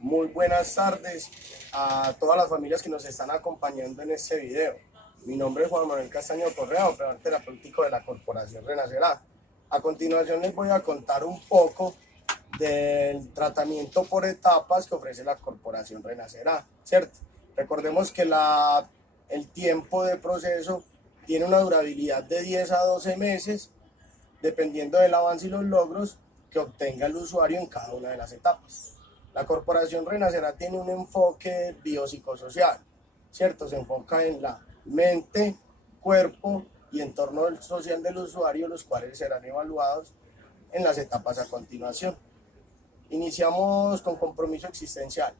Muy buenas tardes a todas las familias que nos están acompañando en este video. Mi nombre es Juan Manuel Castaño Correa, operador terapéutico de la Corporación Renacerá. A continuación les voy a contar un poco del tratamiento por etapas que ofrece la Corporación Renacerá, ¿cierto? Recordemos que el tiempo de proceso tiene una durabilidad de 10 a 12 meses, dependiendo del avance y los logros que obtenga el usuario en cada una de las etapas. La Corporación Renacerá tiene un enfoque biopsicosocial, ¿cierto? Se enfoca en la mente, cuerpo y entorno social del usuario, los cuales serán evaluados en las etapas a continuación. Iniciamos con compromiso existencial.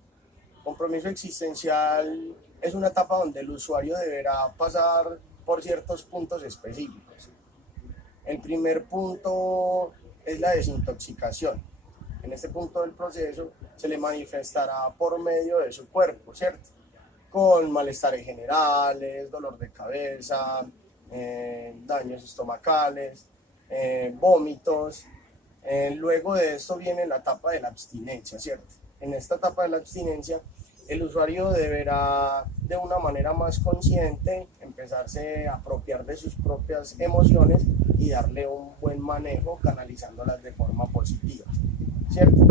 Compromiso existencial es una etapa donde el usuario deberá pasar por ciertos puntos específicos. El primer punto es la desintoxicación. En este punto del proceso se le manifestará por medio de su cuerpo, ¿cierto? Con malestares generales, dolor de cabeza, daños estomacales, vómitos. Luego de esto viene la etapa de la abstinencia, ¿cierto? En esta etapa de la abstinencia, el usuario deberá de una manera más consciente empezarse a apropiar de sus propias emociones y darle un buen manejo canalizándolas de forma positiva, ¿cierto?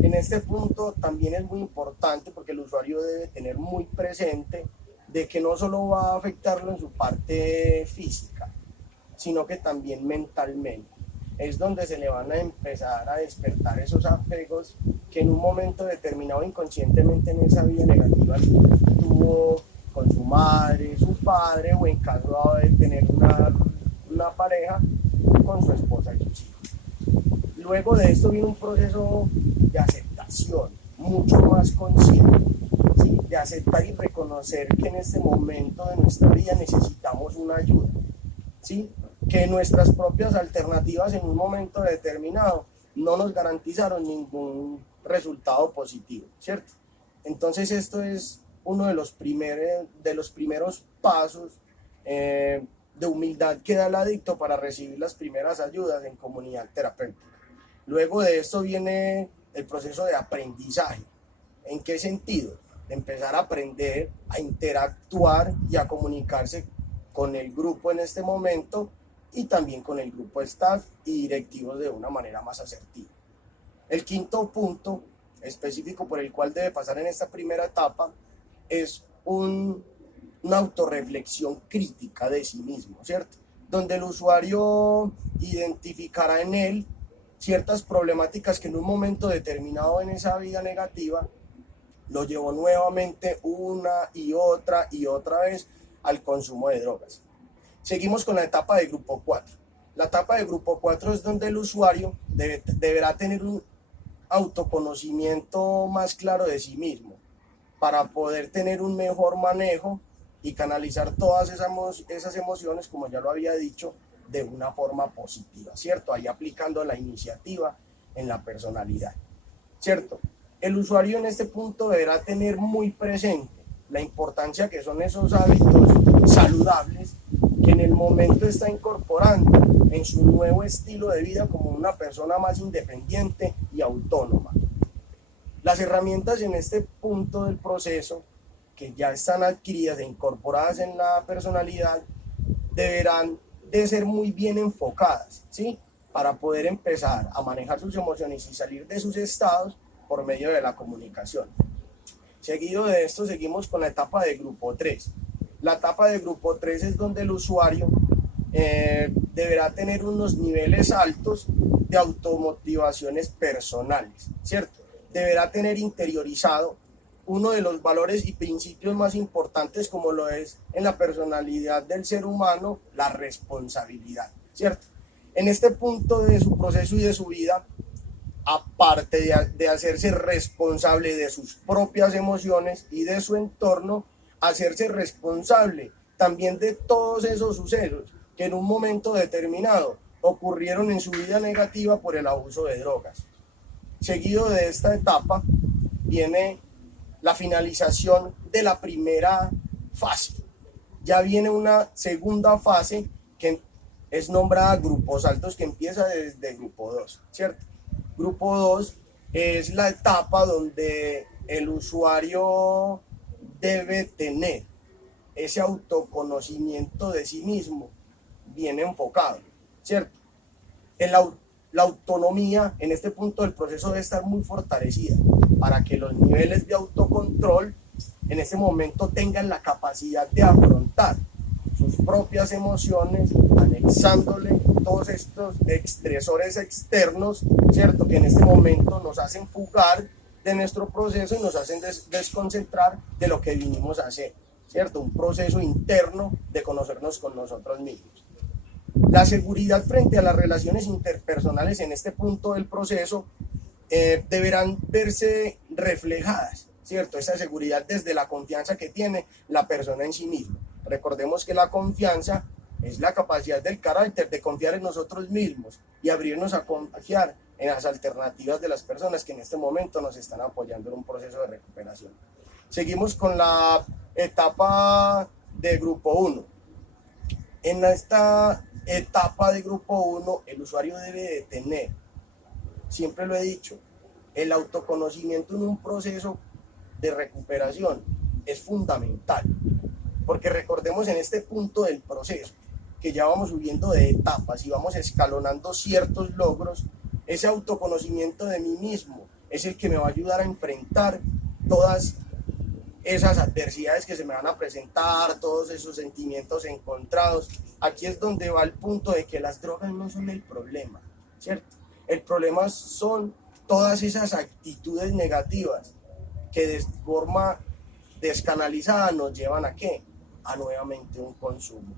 En este punto también es muy importante porque el usuario debe tener muy presente de que no solo va a afectarlo en su parte física, sino que también mentalmente. Es donde se le van a empezar a despertar esos apegos que en un momento determinado inconscientemente en esa vida negativa tuvo con su madre, su padre o en caso de tener una pareja con su esposa y sus hijos. Luego de esto viene un proceso de aceptación mucho más consciente, ¿sí? De aceptar y reconocer que en este momento de nuestra vida necesitamos una ayuda, ¿sí? Que nuestras propias alternativas en un momento determinado no nos garantizaron ningún resultado positivo, ¿cierto? Entonces esto es uno de los primeros pasos de humildad que da el adicto para recibir las primeras ayudas en comunidad terapéutica. Luego de esto viene el proceso de aprendizaje. ¿En qué sentido? De empezar a aprender a interactuar y a comunicarse con el grupo en este momento y también con el grupo de staff y directivos de una manera más asertiva. El quinto punto específico por el cual debe pasar en esta primera etapa es una autorreflexión crítica de sí mismo, ¿cierto? Donde el usuario identificará en él ciertas problemáticas que en un momento determinado en esa vida negativa lo llevó nuevamente una y otra vez al consumo de drogas. Seguimos con la etapa de grupo 4. La etapa de grupo 4 es donde el usuario deberá tener un autoconocimiento más claro de sí mismo para poder tener un mejor manejo y canalizar todas esas emociones, como ya lo había dicho, de una forma positiva, ¿cierto? Ahí aplicando la iniciativa en la personalidad, ¿cierto? El usuario en este punto deberá tener muy presente la importancia que son esos hábitos saludables que en el momento está incorporando en su nuevo estilo de vida como una persona más independiente y autónoma. Las herramientas en este punto del proceso, que ya están adquiridas e incorporadas en la personalidad, deberán de ser muy bien enfocadas, ¿sí? Para poder empezar a manejar sus emociones y salir de sus estados por medio de la comunicación. Seguido de esto, seguimos con la etapa de grupo 3. La etapa de grupo 3 es donde el usuario deberá tener unos niveles altos de automotivaciones personales, ¿cierto? Deberá tener interiorizado uno de los valores y principios más importantes, como lo es en la personalidad del ser humano, la responsabilidad, ¿cierto? En este punto de su proceso y de su vida, aparte de hacerse responsable de sus propias emociones y de su entorno, hacerse responsable también de todos esos sucesos que en un momento determinado ocurrieron en su vida negativa por el abuso de drogas. Seguido de esta etapa viene la finalización de la primera fase. Ya viene una segunda fase que es nombrada grupos altos, que empieza desde el grupo 2, ¿cierto? Grupo 2 es la etapa donde el usuario debe tener ese autoconocimiento de sí mismo bien enfocado, ¿cierto? La autonomía en este punto del proceso debe estar muy fortalecida para que los niveles de autocontrol en ese momento tengan la capacidad de afrontar sus propias emociones, anexándole todos estos estresores externos, ¿cierto? Que en este momento nos hacen fugar de nuestro proceso y nos hacen desconcentrar de lo que vinimos a hacer, ¿cierto? Un proceso interno de conocernos con nosotros mismos. La seguridad frente a las relaciones interpersonales en este punto del proceso deberán verse reflejadas, ¿cierto? Esa seguridad desde la confianza que tiene la persona en sí misma. Recordemos que la confianza es la capacidad del carácter de confiar en nosotros mismos y abrirnos a confiar en las alternativas de las personas que en este momento nos están apoyando en un proceso de recuperación. Seguimos con la etapa de grupo 1. En esta etapa de grupo 1, el usuario debe de tener, siempre lo he dicho, el autoconocimiento en un proceso de recuperación es fundamental, porque recordemos en este punto del proceso que ya vamos subiendo de etapas y vamos escalonando ciertos logros. Ese autoconocimiento de mí mismo es el que me va a ayudar a enfrentar todas esas adversidades que se me van a presentar, todos esos sentimientos encontrados. Aquí es donde va el punto de que las drogas no son el problema, ¿cierto? El problema son todas esas actitudes negativas que de forma descanalizada nos llevan ¿a qué? A nuevamente un consumo,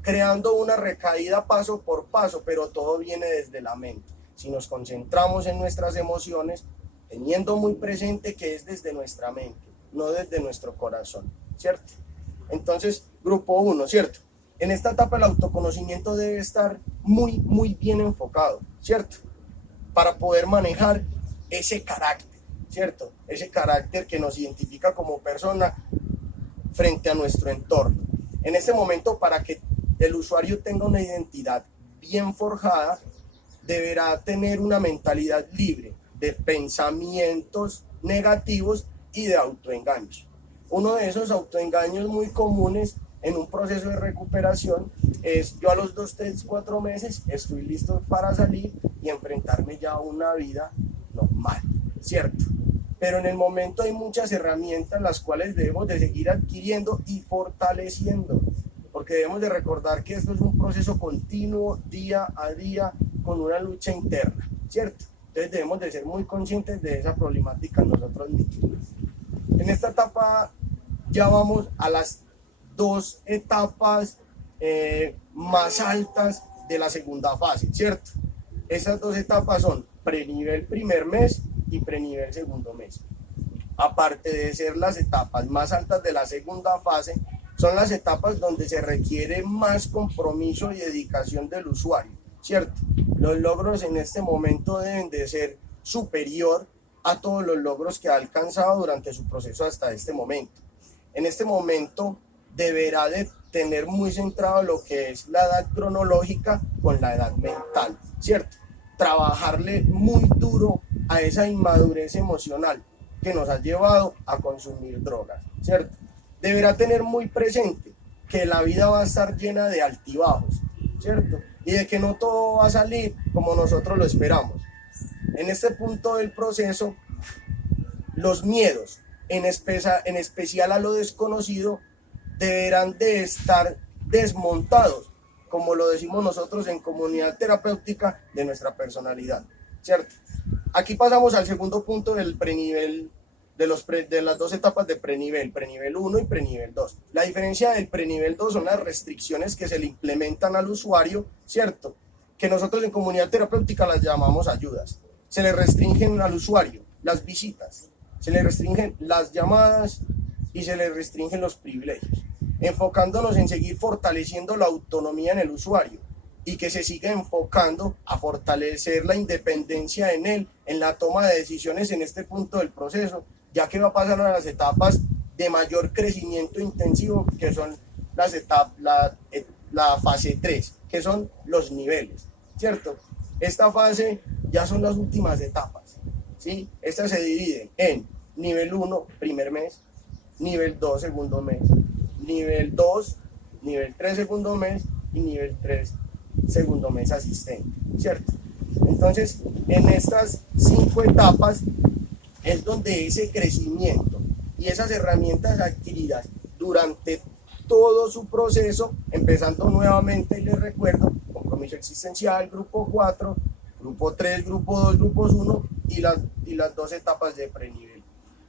creando una recaída paso por paso, pero todo viene desde la mente. Si nos concentramos en nuestras emociones, teniendo muy presente que es desde nuestra mente, no desde nuestro corazón, ¿cierto? Entonces, grupo 1, ¿cierto? En esta etapa el autoconocimiento debe estar muy bien enfocado, ¿cierto? Para poder manejar ese carácter, ¿cierto? Ese carácter que nos identifica como persona frente a nuestro entorno. En este momento, para que el usuario tenga una identidad bien forjada, deberá tener una mentalidad libre de pensamientos negativos y de autoengaños. Uno de esos autoengaños muy comunes en un proceso de recuperación es: yo a los 2, 3, 4 meses estoy listo para salir y enfrentarme ya a una vida normal, ¿cierto? Pero en el momento hay muchas herramientas las cuales debemos de seguir adquiriendo y fortaleciendo, porque debemos de recordar que esto es un proceso continuo, día a día, con una lucha interna, ¿cierto? Entonces debemos de ser muy conscientes de esa problemática nosotros mismos. En esta etapa ya vamos a las 2 etapas más altas de la segunda fase, ¿cierto? Esas 2 etapas son prenivel primer mes y prenivel segundo mes. Aparte de ser las etapas más altas de la segunda fase, son las etapas donde se requiere más compromiso y dedicación del usuario, ¿cierto? Los logros en este momento deben de ser superior a todos los logros que ha alcanzado durante su proceso hasta este momento. En este momento deberá de tener muy centrado lo que es la edad cronológica con la edad mental, ¿cierto? Trabajarle muy duro a esa inmadurez emocional que nos ha llevado a consumir drogas, ¿cierto? Deberá tener muy presente que la vida va a estar llena de altibajos, ¿cierto? Y de que no todo va a salir como nosotros lo esperamos. En este punto del proceso, los miedos, en especial a lo desconocido, deberán de estar desmontados, como lo decimos nosotros en comunidad terapéutica, de nuestra personalidad, ¿cierto? Aquí pasamos al segundo punto del prenivel, de las 2 etapas de prenivel 1 y prenivel 2. La diferencia del prenivel 2 son las restricciones que se le implementan al usuario, ¿cierto? Que nosotros en comunidad terapéutica las llamamos ayudas. Se le restringen al usuario las visitas, se le restringen las llamadas y se le restringen los privilegios, enfocándonos en seguir fortaleciendo la autonomía en el usuario y que se siga enfocando a fortalecer la independencia en él, en la toma de decisiones en este punto del proceso, ya que va a pasar a las etapas de mayor crecimiento intensivo, que son la fase 3, que son los niveles, ¿cierto? Esta fase ya son las últimas etapas, ¿sí? Estas se dividen en nivel 1, primer mes, nivel 2, segundo mes, nivel 2, nivel 3, segundo mes y nivel 3, segundo mes asistente, ¿cierto? Entonces, en estas 5 etapas es donde ese crecimiento y esas herramientas adquiridas durante todo su proceso, empezando nuevamente, les recuerdo, compromiso existencial, grupo 4, grupo 3, grupo 2, grupos 1 y las 2 etapas de prenivel.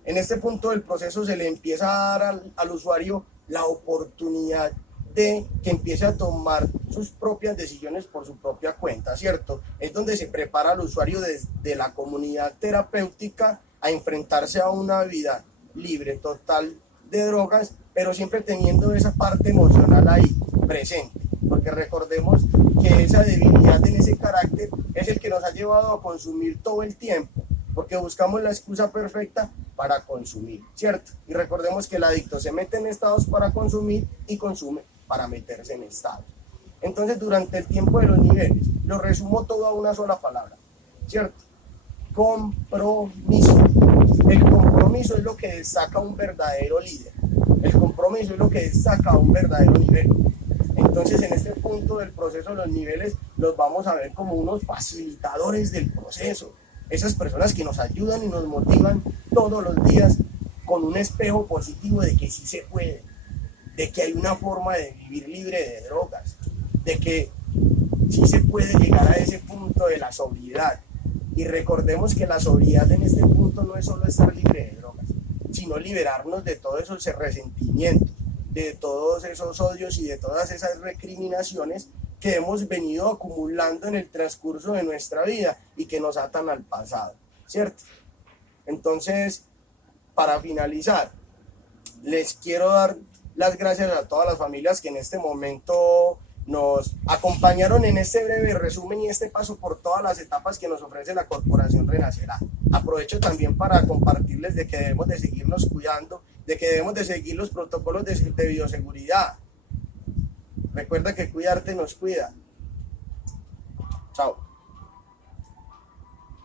En este punto del proceso se le empieza a dar al usuario la oportunidad de que empiece a tomar sus propias decisiones por su propia cuenta, ¿cierto? Es donde se prepara al usuario desde la comunidad terapéutica a enfrentarse a una vida libre, total de drogas, pero siempre teniendo esa parte emocional ahí presente, porque recordemos que esa debilidad en ese carácter es el que nos ha llevado a consumir todo el tiempo, porque buscamos la excusa perfecta para consumir, ¿cierto? Y recordemos que el adicto se mete en estados para consumir y consume para meterse en estados. Entonces, durante el tiempo de los niveles, lo resumo todo a una sola palabra, ¿cierto? Compromiso. El compromiso es lo que destaca a un verdadero líder. El compromiso es lo que destaca a un verdadero nivel. Entonces, en este punto del proceso, los niveles los vamos a ver como unos facilitadores del proceso. Esas personas que nos ayudan y nos motivan todos los días con un espejo positivo de que sí se puede, de que hay una forma de vivir libre de drogas, de que sí se puede llegar a ese punto de la sobriedad. Y recordemos que la sobriedad en este punto no es solo estar libre de drogas, sino liberarnos de todos esos resentimientos, de todos esos odios y de todas esas recriminaciones que hemos venido acumulando en el transcurso de nuestra vida y que nos atan al pasado, ¿cierto? Entonces, para finalizar, les quiero dar las gracias a todas las familias que en este momento nos acompañaron en este breve resumen y este paso por todas las etapas que nos ofrece la Corporación Renacerá. Aprovecho también para compartirles de que debemos de seguirnos cuidando, de que debemos de seguir los protocolos de bioseguridad. Recuerda que cuidarte nos cuida. Chao.